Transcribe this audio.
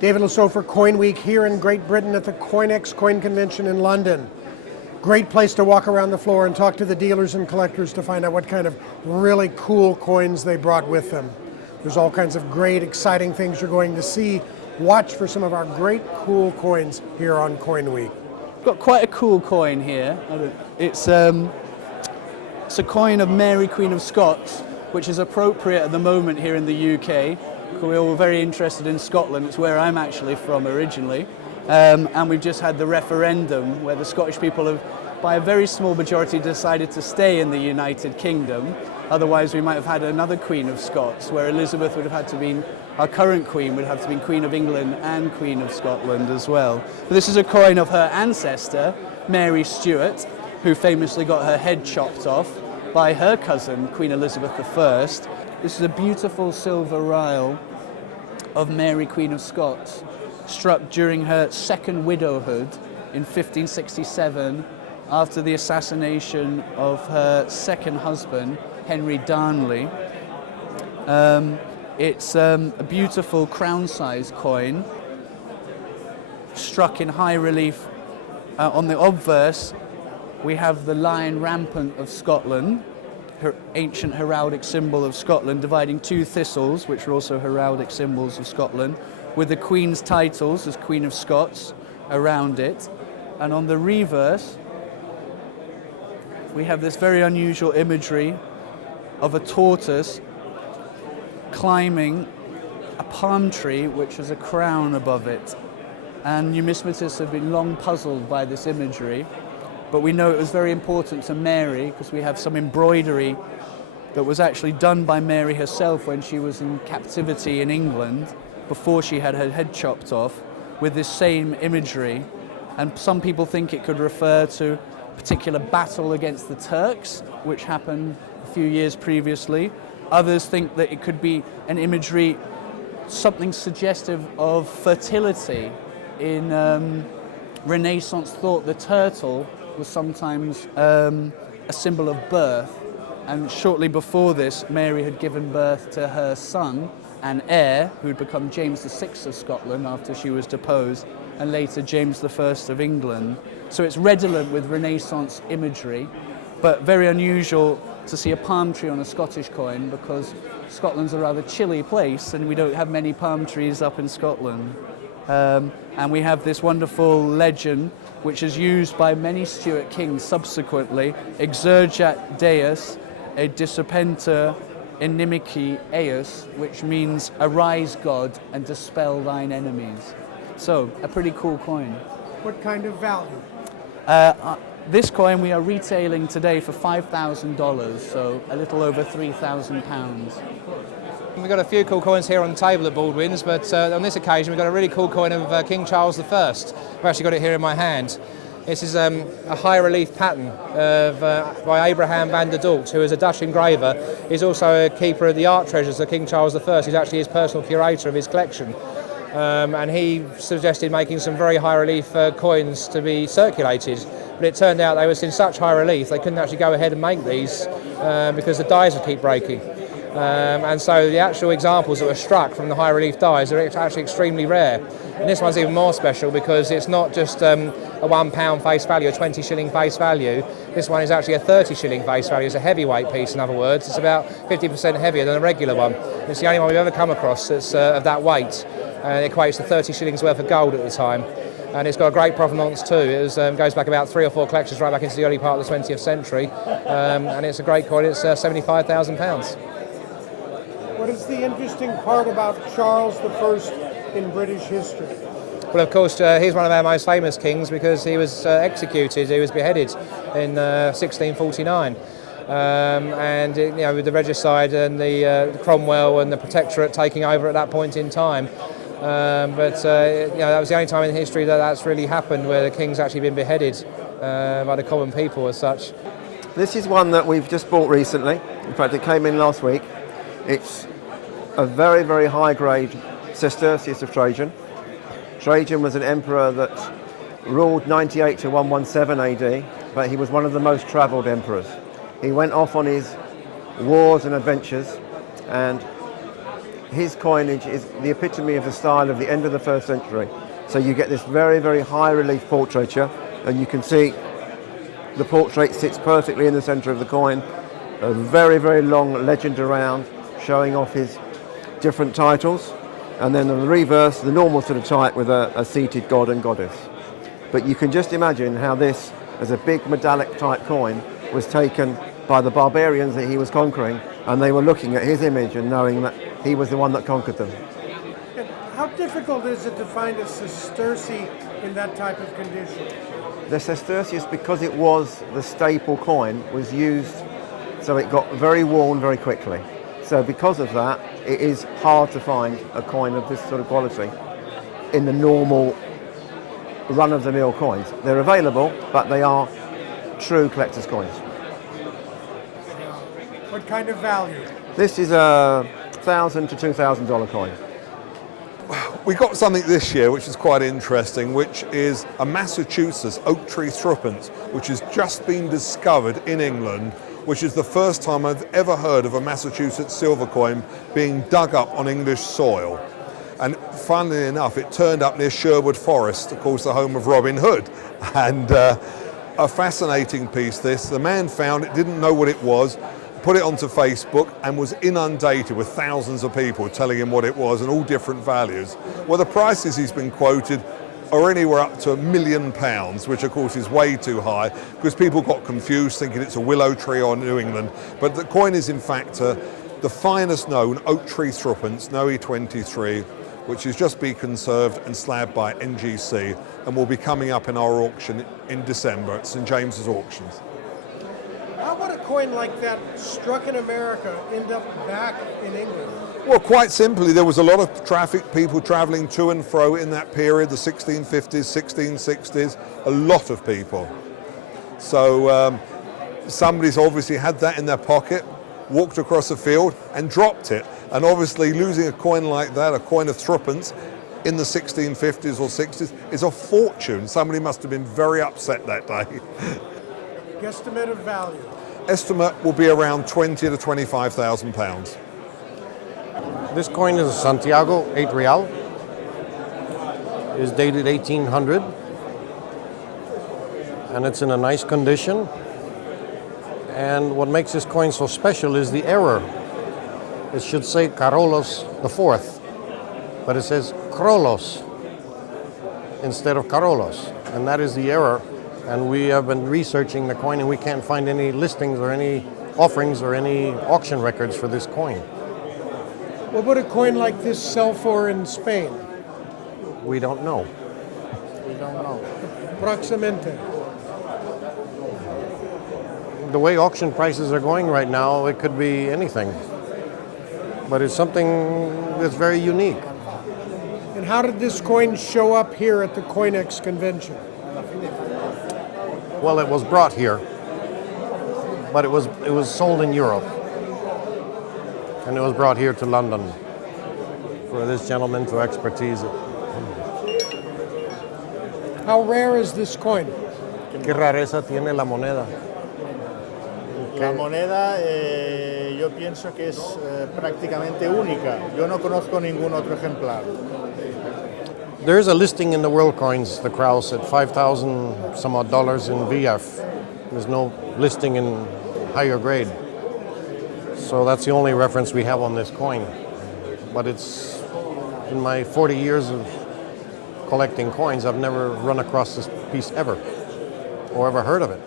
David Lisot for CoinWeek here in Great Britain at the Coinex Coin Convention in London. Great place to walk around the floor and talk to the dealers and collectors to find out what kind of really cool coins they brought with them. There's all kinds of great, exciting things you're going to see. Watch for some of our great, cool coins here on CoinWeek. Got quite a cool coin here. It's a coin of Mary, Queen of Scots, which is appropriate at the moment here in the UK. We're all very interested in Scotland. It's where I'm actually from originally. And we've just had the referendum where the Scottish people have, by a very small majority, decided to stay in the United Kingdom. Otherwise, we might have had another Queen of Scots, where Elizabeth would have had to be, our current Queen would have to be Queen of England and Queen of Scotland as well. But this is a coin of her ancestor, Mary Stuart, who famously got her head chopped off by her cousin, Queen Elizabeth I. This is a beautiful silver Ryal of Mary, Queen of Scots, struck during her second widowhood in 1567 after the assassination of her second husband, Henry Darnley. It's a beautiful crown-sized coin, struck in high relief. On the obverse, we have the Lion Rampant of Scotland, her ancient heraldic symbol of Scotland, dividing two thistles, which are also heraldic symbols of Scotland, with the Queen's titles as Queen of Scots around it. And on the reverse, we have this very unusual imagery of a tortoise climbing a palm tree which has a crown above it. And numismatists have been long puzzled by this imagery, but we know it was very important to Mary because we have some embroidery that was actually done by Mary herself when she was in captivity in England before she had her head chopped off with this same imagery. And some people think it could refer to a particular battle against the Turks, which happened a few years previously. Others think that it could be an imagery, something suggestive of fertility. In Renaissance thought the turtle was sometimes a symbol of birth, and shortly before this Mary had given birth to her son and heir, who would become James VI of Scotland after she was deposed, and later James I of England. So it's redolent with Renaissance imagery, but very unusual to see a palm tree on a Scottish coin because Scotland's a rather chilly place and we don't have many palm trees up in Scotland. And we have this wonderful legend which is used by many Stuart kings subsequently, Exurgat Deus, a disipenter inimici eus, which means arise God and dispel thine enemies. So, a pretty cool coin. What kind of value? This coin we are retailing today for $5,000, so a little over £3,000. We've got a few cool coins here on the table at Baldwin's, but on this occasion we've got a really cool coin of King Charles I. I've actually got it here in my hand. This is a high relief pattern by Abraham van der Dalt, who is a Dutch engraver. He's also a keeper of the art treasures of King Charles I. He's actually his personal curator of his collection. And he suggested making some very high relief coins to be circulated, but it turned out they were in such high relief they couldn't actually go ahead and make these because the dies would keep breaking. And so the actual examples that were struck from the high relief dies are actually extremely rare. And this one's even more special because it's not just a £1 face value, a 20 shilling face value. This one is actually a 30 shilling face value. It's a heavyweight piece, in other words. It's about 50% heavier than a regular one. It's the only one we've ever come across that's of that weight. It equates to 30 shillings worth of gold at the time. And it's got a great provenance too. It goes back about 3 or 4 collections right back into the early part of the 20th century. And it's a great coin. It's £75,000. What is the interesting part about Charles I in British history? Well, of course, he's one of our most famous kings because he was executed, he was beheaded in 1649. And you know, with the regicide and the Cromwell and the Protectorate taking over at that point in time. But you know, that was the only time in history that that's really happened, where the king's actually been beheaded by the common people as such. This is one that we've just bought recently. In fact, it came in last week. It's a very, very high-grade Sesterce of Trajan. Trajan was an emperor that ruled 98 to 117 AD, but he was one of the most travelled emperors. He went off on his wars and adventures, and his coinage is the epitome of the style of the end of the 1st century. So you get this very, very high relief portraiture, and you can see the portrait sits perfectly in the centre of the coin. A very, very long legend around showing off his different titles, and then the reverse, the normal sort of type with a seated god and goddess. But you can just imagine how this, as a big medallic type coin, was taken by the barbarians that he was conquering, and they were looking at his image and knowing that he was the one that conquered them. And how difficult is it to find a sesterce in that type of condition? The Sesterce, because it was the staple coin, was used so it got very worn very quickly. So because of that, it is hard to find a coin of this sort of quality in the normal run-of-the-mill coins. They're available, but they are true collector's coins. What kind of value? This is a $1,000 to $2,000 coin. We got something this year which is quite interesting, which is a Massachusetts oak tree threepence, which has just been discovered in England, which is the first time I've ever heard of a Massachusetts silver coin being dug up on English soil. And funnily enough, it turned up near Sherwood Forest, of course the home of Robin Hood. And a fascinating piece this. The man found it, didn't know what it was, put it onto Facebook and was inundated with thousands of people telling him what it was and all different values. Well, the prices he's been quoted are anywhere up to £1 million, which of course is way too high because people got confused thinking it's a willow tree or New England. But the coin is in fact the finest known oak tree threepence, Noe 23, which is just being conserved and slabbed by NGC and will be coming up in our auction in December at St James's Auctions. How would a coin like that struck in America end up back in England? Well, quite simply, there was a lot of traffic, people travelling to and fro in that period, the 1650s, 1660s, a lot of people. So somebody's obviously had that in their pocket, walked across a field and dropped it. And obviously losing a coin like that, a coin of threepence, in the 1650s or 60s is a fortune. Somebody must have been very upset that day. Guesstimate of value. Estimate will be around £20,000 to £25,000. This coin is a Santiago 8 Ryal. It is dated 1800. And it's in a nice condition. And what makes this coin so special is the error. It should say Carolus IV, but it says Krolos instead of Carolos. And that is the error. And we have been researching the coin and we can't find any listings or any offerings or any auction records for this coin. What would a coin like this sell for in Spain? We don't know. Proximamente. The way auction prices are going right now, it could be anything. But it's something that's very unique. And how did this coin show up here at the Coinex convention? Well, it was brought here, but it was sold in Europe. And it was brought here to London for this gentleman to expertise it. How rare is this coin? ¿Qué rareza tiene la moneda? La moneda yo pienso que es prácticamente única. Yo no conozco ningún otro ejemplar. There is a listing in the World Coins, the Kraus, at $5,000 some odd dollars in VF. There's no listing in higher grade. So that's the only reference we have on this coin. But it's, in my 40 years of collecting coins, I've never run across this piece ever, or ever heard of it.